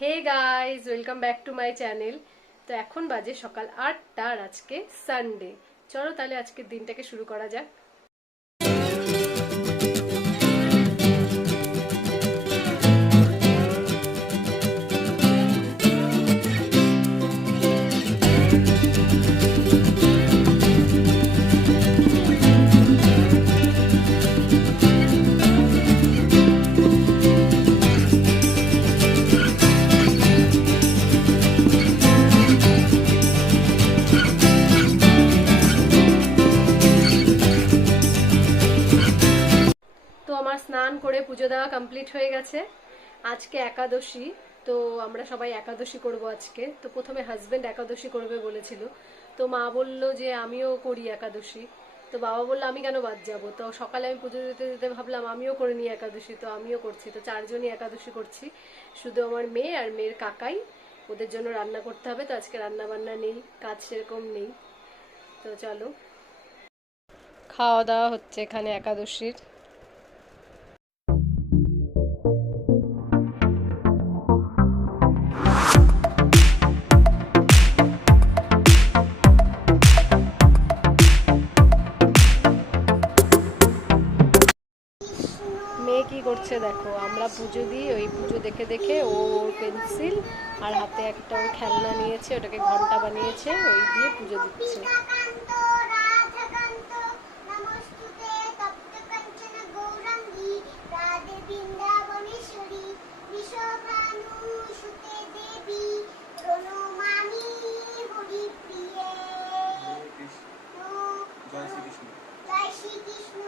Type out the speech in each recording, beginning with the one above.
Hey guys, welcome back to my channel. তো এখন বাজে সকাল 8টা আর আজকে সানডে। চলো তাহলে আজকের দিনটাকে শুরু করা যাক। তো আমার স্নান করে পুজো দেওয়া কমপ্লিট হয়ে গেছে। আজকে একাদশী, তো আমরা সবাই একাদশী করব আজকে। তো প্রথমে হাজবেন্ড একাদশী করবে বলেছিল, তো মা বলল যে আমিও করি একাদশী। তো বাবা বললো আমি কেন বাদ যাব। তো সকালে আমি পুজো দিতে দিতে ভাবলাম আমিও করে নিই একাদশী, তো আমিও করছি। তো চারজনই একাদশী করছি, শুধু আমার মেয়ে আর মেয়ের কাকাই। ওদের জন্য রান্না করতে হবে, তো আজকে রান্না বান্না নেই, কাজ সেরকম নেই। তো চলো, খাওয়া দাওয়া হচ্ছে এখানে একাদশীর। মেয়ে কি করছে দেখো, আমরা পুজো দিই, ওই পুজো দেখে দেখে ও ওর পেন্সিল আর হাতে একটা ওর খেলনা নিয়েছে, ওটাকে ঘন্টা বানিয়েছে, ওই দিয়ে পুজো দিচ্ছে। জয় শ্রীকৃষ্ণ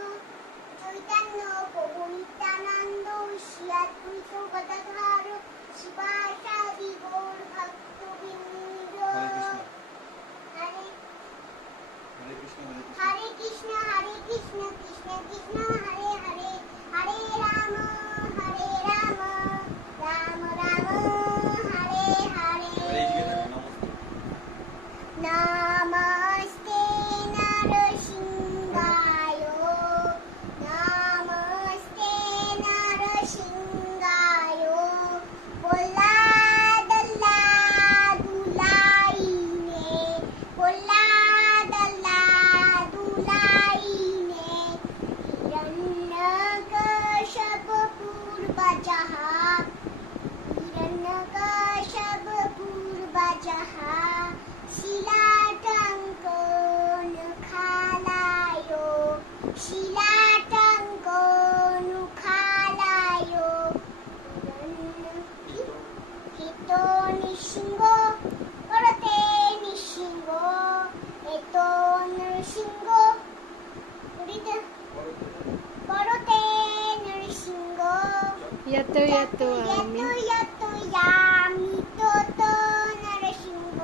চৈতন্য প্রভু নিত্যানন্দ শ্রী অদ্বৈত গদাধর শিবাসাদি গৌর ভক্তবৃন্দ। হরে হরে কৃষ্ণ কৃষ্ণ কৃষ্ণ হরে হরে, হরে রাম রাম রাম হরে হরে। নমস্তে নরসিংহায়, নমস্তে নরসিংহায়। প্রহ্লাদ দুলাইনে, প্রহ্লাদ দুলাইনে। হিরণ্যকশপ পূর্বজঃ, হিরণ্যকশপ পূর্বজঃ। শিলাটঙ্কন খালায়, শিলাটঙ্কন খালায়। হিত নৃসিংহ করতে নৃসিংহ, এত নৃসিংহ করতে নৃসিংহ। ইয়াতো ইয়াতো আমি আমি তত নরসিংহ,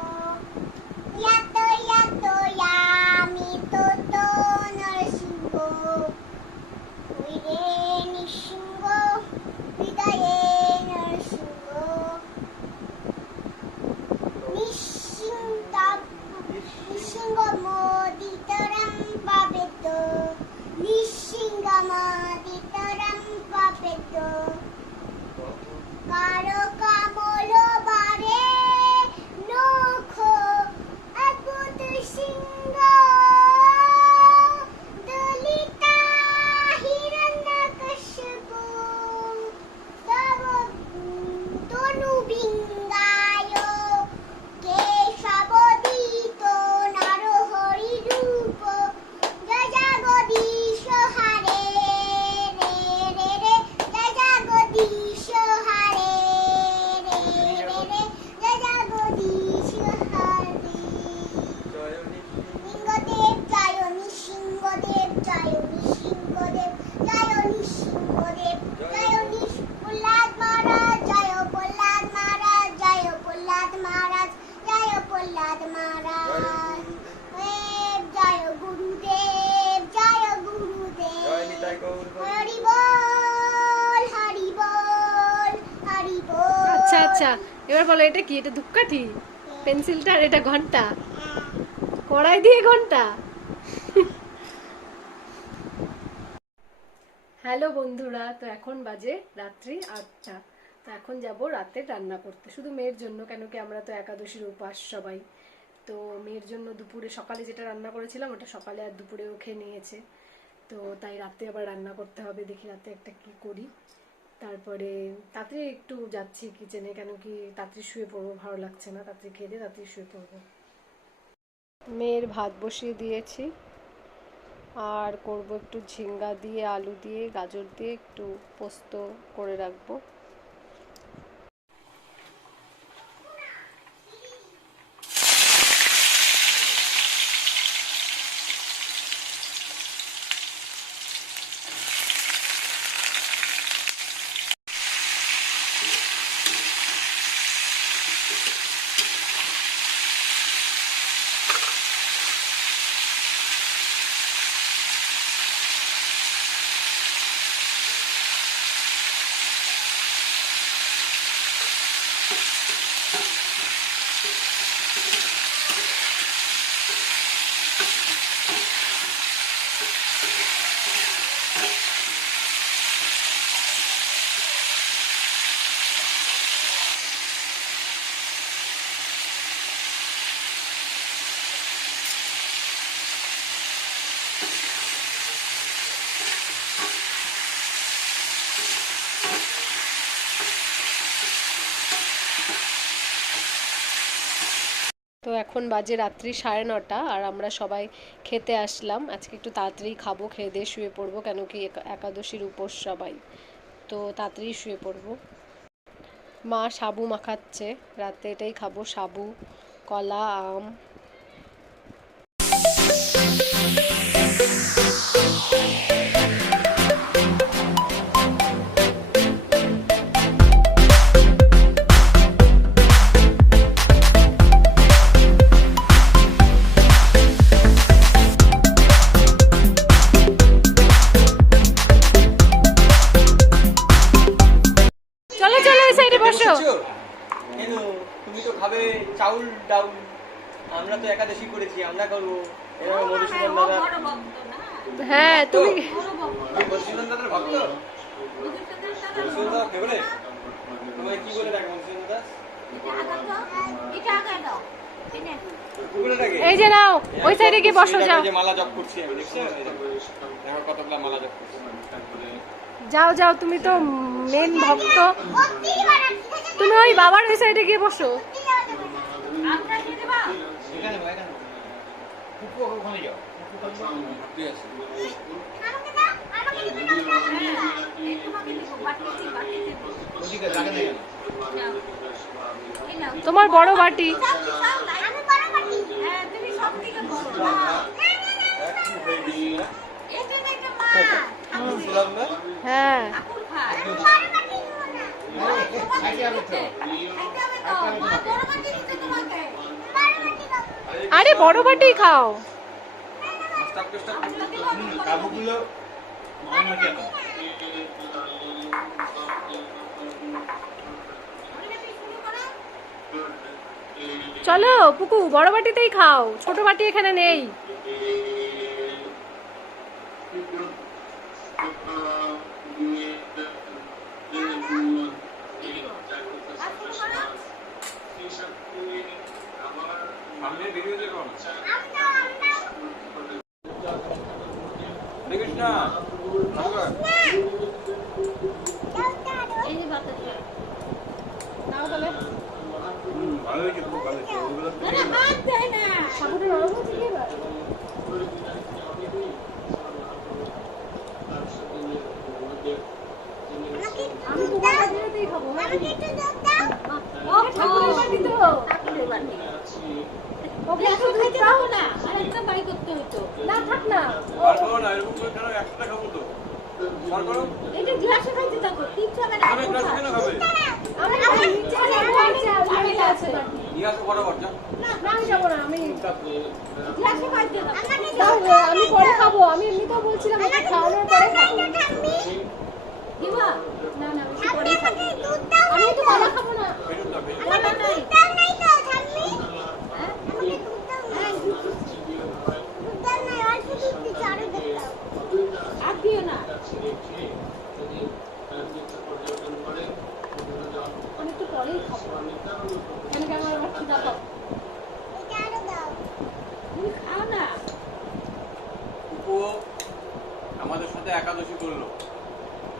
ইয়াতো আমি তত নরসিংহ। হৃদয়ে নৃসিংহ, হৃদয়ে নরসিংহ। নৃসিংহ মোদিতরম পাবেত, নৃসিংহ মোদিতরম পাবেত। কারো কামল বারে নখ, অদ্ভুত সিংহ দলিতা হিরণ্যকশিপু। তব তনু বিঙ্গায় কেশবদিত নরহরি রূপ। জয় জগদীশ হরে রে রে রে, জয় জগদীশ হরে রে রে রে, জয় জগদীশ হরে। সিংহদেব জয় নৃসিংহদেব, জয় নৃসিংহদেব, জয় নৃসিংহদেব, জয় প্রহ্লাদ মহারাজ, জয় প্রহ্লাদ মহারাজ, জয় প্রহ্লাদ মহারাজ, জয় প্রহ্লাদ মহারাজ। জয় গুরুদেব, জয় গুরুদেব। হরি বল হরি বল হরি বল। আচ্ছা আচ্ছা, এবার বলো এটা কি? এটা ধূপকাঠি, পেন্সিলটা, আর এটা ঘন্টা, কড়াই দিয়ে ঘন্টা। হ্যালো বন্ধুরা, তো এখন বাজে রাত্রি 8টা। তো এখন যাব রাতে রান্না করতে, শুধু মেয়ের জন্য, কেন কি আমরা তো একাদশীর উপাস সবাই। তো মেয়ের জন্য দুপুরে সকালে যেটা রান্না করেছিলাম ওটা সকালে আর দুপুরেও খেয়ে নিয়েছে, তো তাই রাতে আবার রান্না করতে হবে। দেখি রাতে একটা কি করি। তারপরে তাড়াতাড়ি একটু যাচ্ছি কিচেনে, কেন কি তাড়াতাড়ি শুয়ে পড়বো, ভালো লাগছে না। তাড়াতাড়ি খেয়ে দিয়ে তাড়াতাড়ি শুয়ে পড়বো। মেয়ের ভাত বসিয়ে দিয়েছি, আর করব একটু ঝিঙ্গা দিয়ে, আলু দিয়ে, গাজর দিয়ে একটু পোস্ত করে রাখবো। তো এখন বাজে রাত্রি 9:30, আর আমরা সবাই খেতে আসলাম। আজকে একটু তাড়াতাড়ি খাবো, খেয়ে দিয়ে শুয়ে পড়বো, কেন কি একাদশীর উপোস সবাই, তো তাড়াতাড়ি শুয়ে পড়বো। মা সাবু মাখাচ্ছে, রাতে এটাই খাবো, সাবু, কলা, আম। চলো চলো এই সাইডে বসো। কেন তুমি তো খাবে চাউল ডাউল, আমরা তো একাদশী করেছি, আমরা করবো। এভাবে মধুসূদন দাদা, হ্যাঁ তুমি মধুসূদন দাদার ভক্ত, মধুসূদন দাদা ফেভারিট। তোমায় কি বলে ডাকে মধুসূদন দাদা? কি বলে ডাকে? এই যে নাও, ওই সাইডে গিয়ে বসো, যাও যে মালা জপ করছি আমি, দেখছো? দেখো কতগুলা মালা জপ করছি। যাও যাও, তুমি তো মেন ভক্ত, তুমি ওই বাবার ওই সাইডে গিয়ে বসো। এখানে বল, এখানে কুকু ওখানে যাও, ভক্তি আছে। ওদিকে লাগে না কেন? তোমার বড় বাটি। হ্যাঁ আরে বড় বাটি খাও। চলো পুকু, বড় বাটিতেই খাও, ছোট বাটি এখানে নেই। না থাক না, আমি পরে খাবো, আমি এমনিতেও বলছিলাম খাওয়ানোর পরে খাবো। না না পরে খাবো, আমি তো কলা খাবো না। একাদশী করলো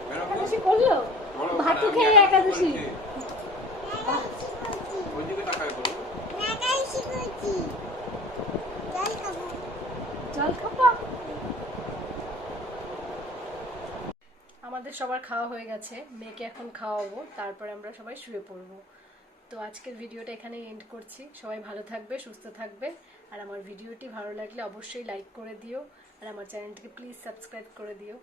কেন গো? একাদশী করলো বলো, ভাতু আমি খেয়ে একাদশী একাদশী। করেছি। ওই দিকে তাকায় করো। একাদশী করছি। জল খাবো। জল খাবা? আমাদের সবার খাওয়া হয়ে গেছে, মেয়েকে এখন খাওয়াবো, তারপরে আমরা সবাই শুয়ে পড়বো। তো আজকের ভিডিওটা এখানে এন্ড করছি। সবাই ভালো থাকবে, সুস্থ থাকবে। আর আমার ভিডিওটি ভালো লাগলে অবশ্যই লাইক করে দিও, আর আমার চ্যানেলটিকে প্লিজ সাবস্ক্রাইব করে দিও।